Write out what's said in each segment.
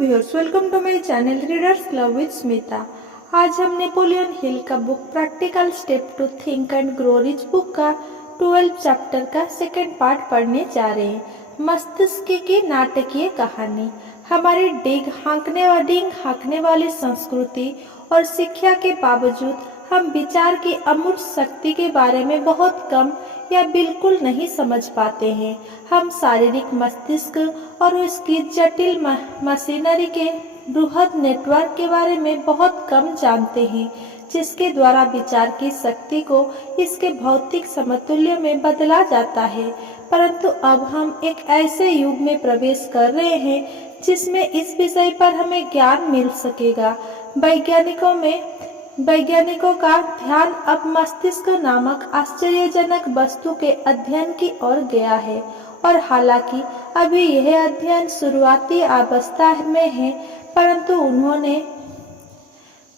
Viewers, welcome to my channel readers club with Smita. आज हम Napoleon Hill का book practical step to think and grow rich book का 12 chapter का second part पढ़ने जा रहे हैं। मस्तिष्क की नाटकीय कहानी। हमारी डींग हाँकने वाली संस्कृति और शिक्षा के बावजूद हम विचार की अमूर्त शक्ति के बारे में बहुत कम या बिल्कुल नहीं समझ पाते हैं। हम शारीरिक मस्तिष्क और उसकी जटिल मशीनरी के बृहद नेटवर्क के बारे में बहुत कम जानते हैं, जिसके द्वारा विचार की शक्ति को इसके भौतिक समतुल्य में बदला जाता है। परंतु अब हम एक ऐसे युग में प्रवेश कर रहे हैं जिसमें इस विषय पर हमें ज्ञान मिल सकेगा। वैज्ञानिकों का ध्यान अब मस्तिष्क नामक आश्चर्यजनक वस्तु के अध्ययन की ओर गया है, और हालांकि अभी यह अध्ययन शुरुआती अवस्था में है, परंतु उन्होंने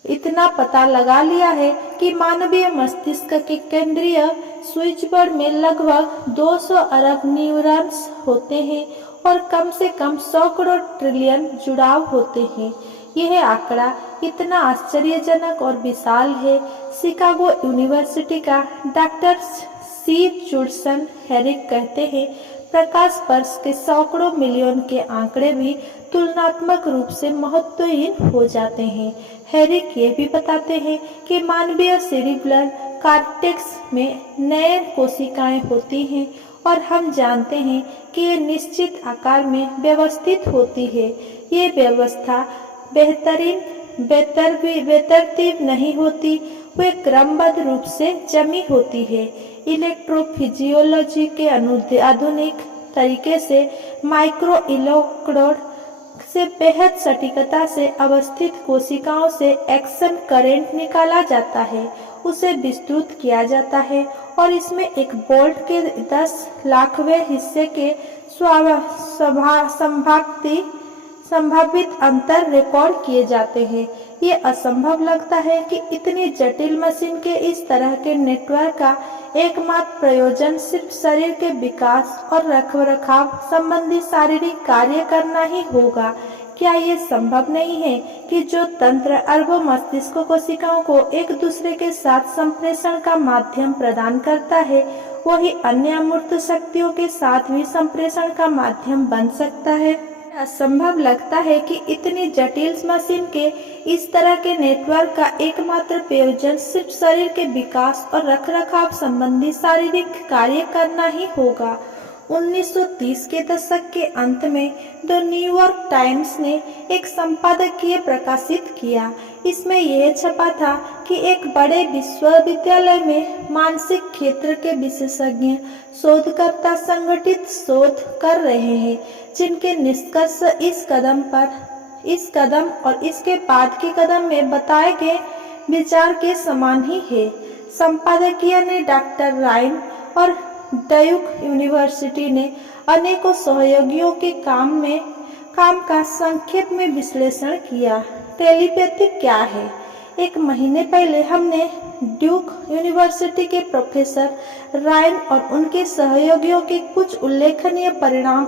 इतना पता लगा लिया है कि मानवीय मस्तिष्क के केंद्रीय स्विचबोर्ड में लगभग 200 अरब न्यूरॉन्स होते हैं और कम से कम 100 करोड़ ट्रिलियन जुड़ाव होते हैं। यह आंकड़ा इतना आश्चर्यजनक और विशाल है। शिकागो यूनिवर्सिटी का डॉक्टर सी जूडसन हेरिक कहते हैं, प्रकाश वर्ष के सैकड़ों मिलियन के आंकड़े भी तुलनात्मक रूप से महत्वहीन हो जाते हैं। हेरिक ये भी बताते हैं कि मानवीय सेरिब्रल कॉर्टेक्स में नए कोशिकाएं होती हैं और हम जानते हैं कि ये निश्चित आकार में व्यवस्थित होती है। ये व्यवस्था बेतरतीब नहीं होती, वे क्रमबद्ध रूप से जमी होती है। इलेक्ट्रोफिजियोलॉजी के आधुनिक तरीके से माइक्रो इलेक्ट्रोड से बेहद सटीकता से अवस्थित कोशिकाओं से एक्शन करंट निकाला जाता है, उसे विस्तृत किया जाता है और इसमें एक बोल्ट के 10 लाखवें हिस्से के संभावित अंतर रिकॉर्ड किए जाते हैं। ये असंभव लगता है कि इतनी जटिल मशीन के इस तरह के नेटवर्क का एकमात्र प्रयोजन सिर्फ शरीर के विकास और रखरखाव संबंधी शारीरिक कार्य करना ही होगा। क्या ये संभव नहीं है कि जो तंत्र अरबों मस्तिष्क कोशिकाओं को एक दूसरे के साथ संप्रेषण का माध्यम प्रदान करता है, वही अन्य अमूर्त शक्तियों के साथ भी संप्रेषण का माध्यम बन सकता है? असंभव लगता है कि इतनी जटिल मशीन के इस तरह के नेटवर्क का एकमात्र प्रयोजन सिर्फ शरीर के विकास और रखरखाव संबंधी शारीरिक कार्य करना ही होगा। 1930 के दशक के अंत में द न्यूयॉर्क टाइम्स ने एक संपादकीय प्रकाशित किया। इसमें यह छपा था कि एक बड़े विश्वविद्यालय में मानसिक क्षेत्र के विशेषज्ञ शोधकर्ता संगठित शोध कर रहे हैं, जिनके निष्कर्ष इस कदम और इसके बाद के कदम में बताए गए विचार के समान ही है। संपादकीय ने डॉक्टर राइन और ड्यूक यूनिवर्सिटी ने अनेकों सहयोगियों के काम का संक्षेप में विश्लेषण किया। टेलीपैथी क्या है? एक महीने पहले हमने ड्यूक यूनिवर्सिटी के प्रोफेसर राइन और उनके सहयोगियों के कुछ उल्लेखनीय परिणाम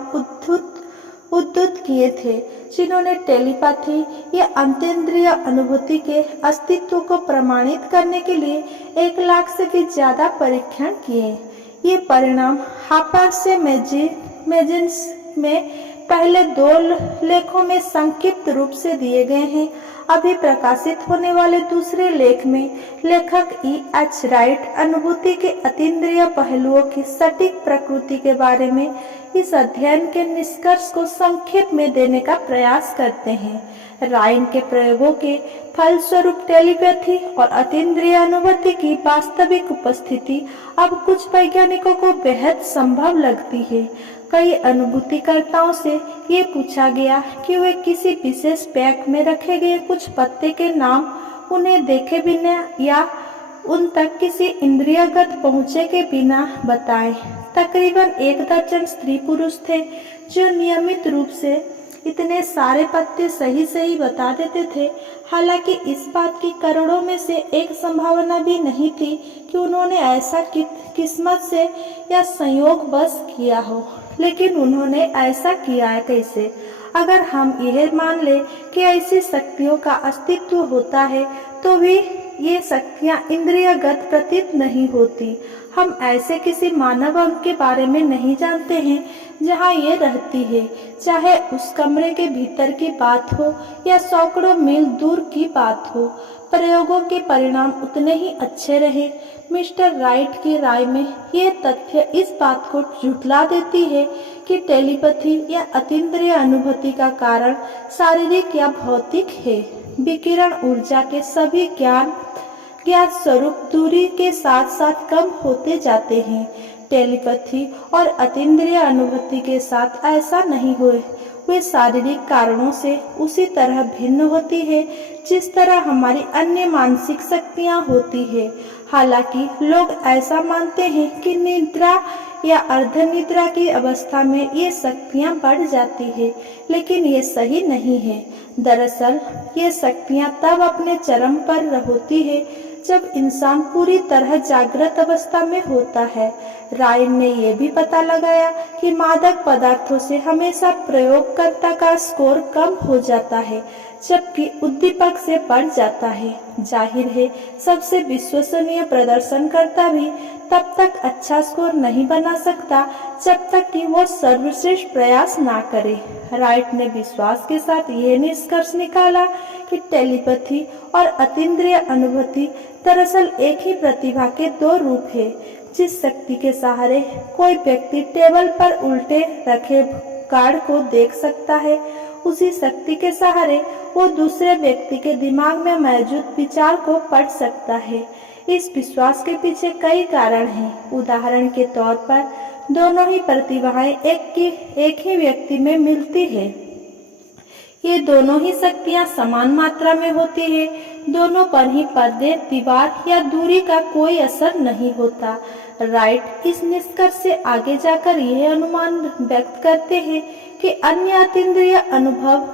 उद्धृत किए थे, जिन्होंने टेलीपैथी या अंतरिंद्रिय अनुभूति के अस्तित्व को प्रमाणित करने के लिए 1 लाख से भी ज्यादा परीक्षण किए। ये परिणाम हार्पर्स मैगजीन्स में पहले 2 लेखों में संक्षिप्त रूप से दिए गए हैं। अभी प्रकाशित होने वाले दूसरे लेख में लेखक E.H. राइट अनुभूति के अतीन्द्रिय पहलुओं की सटीक प्रकृति के बारे में इस अध्ययन के निष्कर्ष को संक्षेप में देने का प्रयास करते हैं। राइन के प्रयोगों के फलस्वरूप टेलीपैथी और अतीन्द्रिय अनुभूति की वास्तविक उपस्थिति अब कुछ वैज्ञानिकों को बेहद संभव लगती है। कई अनुभूतिकर्ताओं से ये पूछा गया कि वे किसी विशेष पैक में रखे गए कुछ पत्ते के नाम उन्हें देखे बिना या उन तक किसी इंद्रियगत पहुँचे के बिना बताएं। तकरीबन 1 दर्जन स्त्री पुरुष थे जो नियमित रूप से इतने सारे पत्ते सही बता देते थे। हालांकि इस बात की करोड़ों में से एक संभावना भी नहीं थी कि उन्होंने ऐसा किस्मत से या संयोगवश किया हो। लेकिन उन्होंने ऐसा किया कैसे? अगर हम यह मान लें कि ऐसी शक्तियों का अस्तित्व होता है तो भी ये शक्तियाँ इंद्रियगत प्रतीत नहीं होती। हम ऐसे किसी मानव अंग के बारे में नहीं जानते हैं जहाँ ये रहती है, चाहे उस कमरे के भीतर की बात हो या सैकड़ों मील दूर की बात हो। प्रयोगों के परिणाम उतने ही अच्छे रहे। मिस्टर राइट की राय में ये तथ्य इस बात को झुठला देती है कि टेलीपैथी या अतीन्द्रिय अनुभूति का कारण शारीरिक या भौतिक है। विकिरण ऊर्जा के सभी ज्ञात स्वरूप दूरी के साथ साथ कम होते जाते हैं। टेलीपैथी और अतीन्द्रिय अनुभूति के साथ ऐसा नहीं हुए। वे शारीरिक कारणों से उसी तरह भिन्न होती है जिस तरह हमारी अन्य मानसिक शक्तियाँ होती है। हालांकि लोग ऐसा मानते हैं कि निद्रा या अर्धनिद्रा की अवस्था में ये शक्तियाँ बढ़ जाती है, लेकिन ये सही नहीं है। दरअसल ये शक्तियाँ तब अपने चरम पर होती है जब इंसान पूरी तरह जागृत अवस्था में होता है। राय ने यह भी पता लगाया कि मादक पदार्थों से हमेशा प्रयोगकर्ता का स्कोर कम हो जाता है, जबकि उद्दीपक से बढ़ जाता है। जाहिर है, सबसे विश्वसनीय प्रदर्शनकर्ता भी तब तक अच्छा स्कोर नहीं बना सकता जब तक कि वो सर्वश्रेष्ठ प्रयास ना करे। राइट ने विश्वास के साथ यह निष्कर्ष निकाला कि टेलीपैथी और अतीन्द्रिय अनुभूति दरअसल एक ही प्रतिभा के दो रूप है। जिस शक्ति के सहारे कोई व्यक्ति टेबल पर उल्टे रखे कार्ड को देख सकता है, उसी शक्ति के सहारे वो दूसरे व्यक्ति के दिमाग में मौजूद विचार को पढ़ सकता है। इस विश्वास के पीछे कई कारण हैं। उदाहरण के तौर पर दोनों ही प्रतिभाएं एक ही व्यक्ति में मिलती है। ये दोनों ही शक्तियां समान मात्रा में होती है। दोनों पर ही पर्दे, दीवार या दूरी का कोई असर नहीं होता। राइट इस निष्कर्ष से आगे जाकर यह अनुमान व्यक्त करते हैं कि अन्य अतीन्द्रिय अनुभव,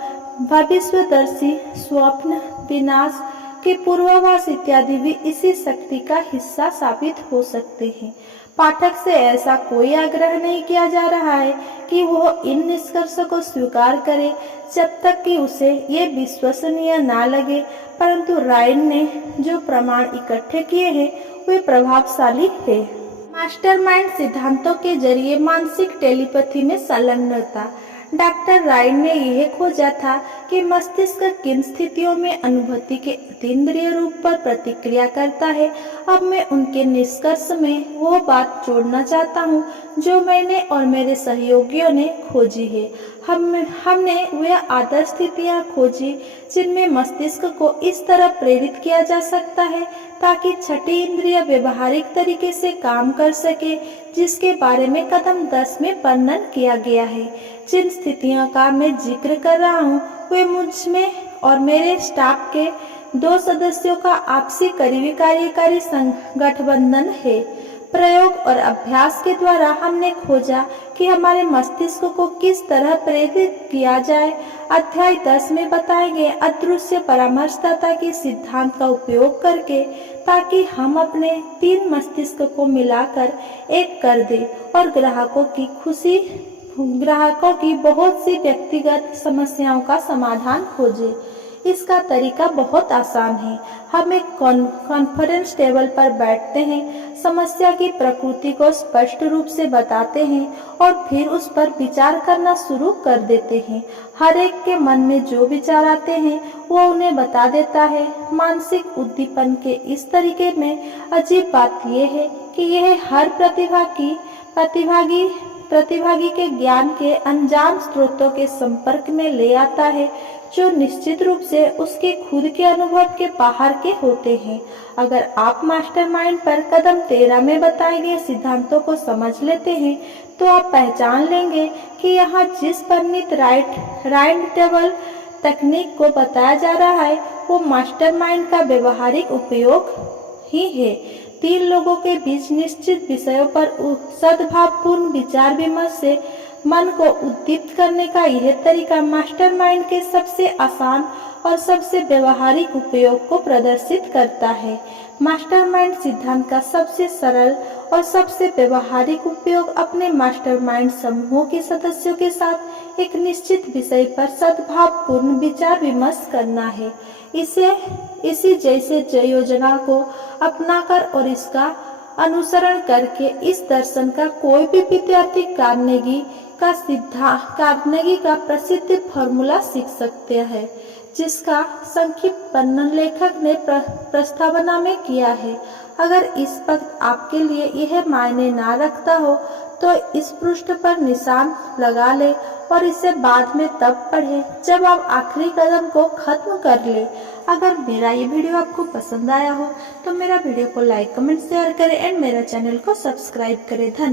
भविष्यदर्शी, स्वप्न, विनाश के पूर्वाभास इत्यादि भी इसी शक्ति का हिस्सा साबित हो सकते हैं। पाठक से ऐसा कोई आग्रह नहीं किया जा रहा है कि वह इन निष्कर्षों को स्वीकार करे जब तक कि उसे ये विश्वसनीय ना लगे, परंतु रायन ने जो प्रमाण इकट्ठे किए हैं वे प्रभावशाली है। मास्टरमाइंड सिद्धांतों के जरिए मानसिक टेलीपैथी में संलग्नता। डॉक्टर राय ने यह खोजा था कि मस्तिष्क किन स्थितियों में अनुभूति के अतीन्द्रिय रूप पर प्रतिक्रिया करता है। अब मैं उनके निष्कर्ष में वो बात जोड़ना चाहता हूँ जो मैंने और मेरे सहयोगियों ने खोजी है। हमने वे आदर्श स्थितियाँ खोजी जिनमें मस्तिष्क को इस तरह प्रेरित किया जा सकता है ताकि छठी इंद्रिय व्यवहारिक तरीके से काम कर सके, जिसके बारे में कदम 10 में वर्णन किया गया है। जिन स्थितियों का मैं जिक्र कर रहा हूँ वे मुझ में और मेरे स्टाफ के 2 सदस्यों का आपसी करीबी कार्यकारी गठबंधन है। प्रयोग और अभ्यास के द्वारा हमने खोजा कि हमारे मस्तिष्क को किस तरह प्रेरित किया जाए। अध्याय 10 में बताए गए अदृश्य परामर्शदाता के सिद्धांत का उपयोग करके, ताकि हम अपने 3 मस्तिष्क को मिलाकर एक कर दें और ग्राहकों की बहुत सी व्यक्तिगत समस्याओं का समाधान खोजें। इसका तरीका बहुत आसान है। हम एक कॉन्फ्रेंस टेबल पर बैठते हैं, समस्या की प्रकृति को स्पष्ट रूप से बताते हैं और फिर उस पर विचार करना शुरू कर देते हैं। हर एक के मन में जो विचार आते हैं वो उन्हें बता देता है। मानसिक उद्दीपन के इस तरीके में अजीब बात यह है कि यह हर प्रतिभागी के ज्ञान के अनजान स्रोतों के संपर्क में ले आता है, जो निश्चित रूप से उसके खुद के अनुभव के बाहर के होते हैं। अगर आप मास्टरमाइंड पर कदम 13 में बताए गए सिद्धांतों को समझ लेते हैं तो आप पहचान लेंगे कि यहाँ जिस परिणत राइट टेबल तकनीक को बताया जा रहा है वो मास्टरमाइंड का व्यवहारिक उपयोग ही है। 3 लोगों के बीच निश्चित विषयों पर सद्भावपूर्ण विचार विमर्श से मन को उद्दीप्त करने का यह तरीका मास्टरमाइंड के सबसे आसान और सबसे व्यवहारिक उपयोग को प्रदर्शित करता है। मास्टरमाइंड सिद्धांत का सबसे सरल और सबसे व्यवहारिक उपयोग अपने मास्टरमाइंड समूहों के सदस्यों के साथ एक निश्चित विषय पर सद्भावपूर्ण विचार विमर्श करना है। इसी जैसे योजना को अपनाकर और इसका अनुसरण करके इस दर्शन का कोई भी विद्यार्थी कार्नेगी का प्रसिद्ध फॉर्मूला सीख सकते हैं, जिसका संक्षिप्त वर्णन लेखक ने प्रस्तावना में किया है। अगर इस वक्त आपके लिए यह मायने ना रखता हो तो इस पृष्ठ पर निशान लगा ले और इसे बाद में तब पढ़ें जब आप आखिरी कदम को खत्म कर ले। अगर मेरा ये वीडियो आपको पसंद आया हो तो मेरा वीडियो को लाइक कमेंट शेयर करें एंड मेरा चैनल को सब्सक्राइब करें। धन्यवाद।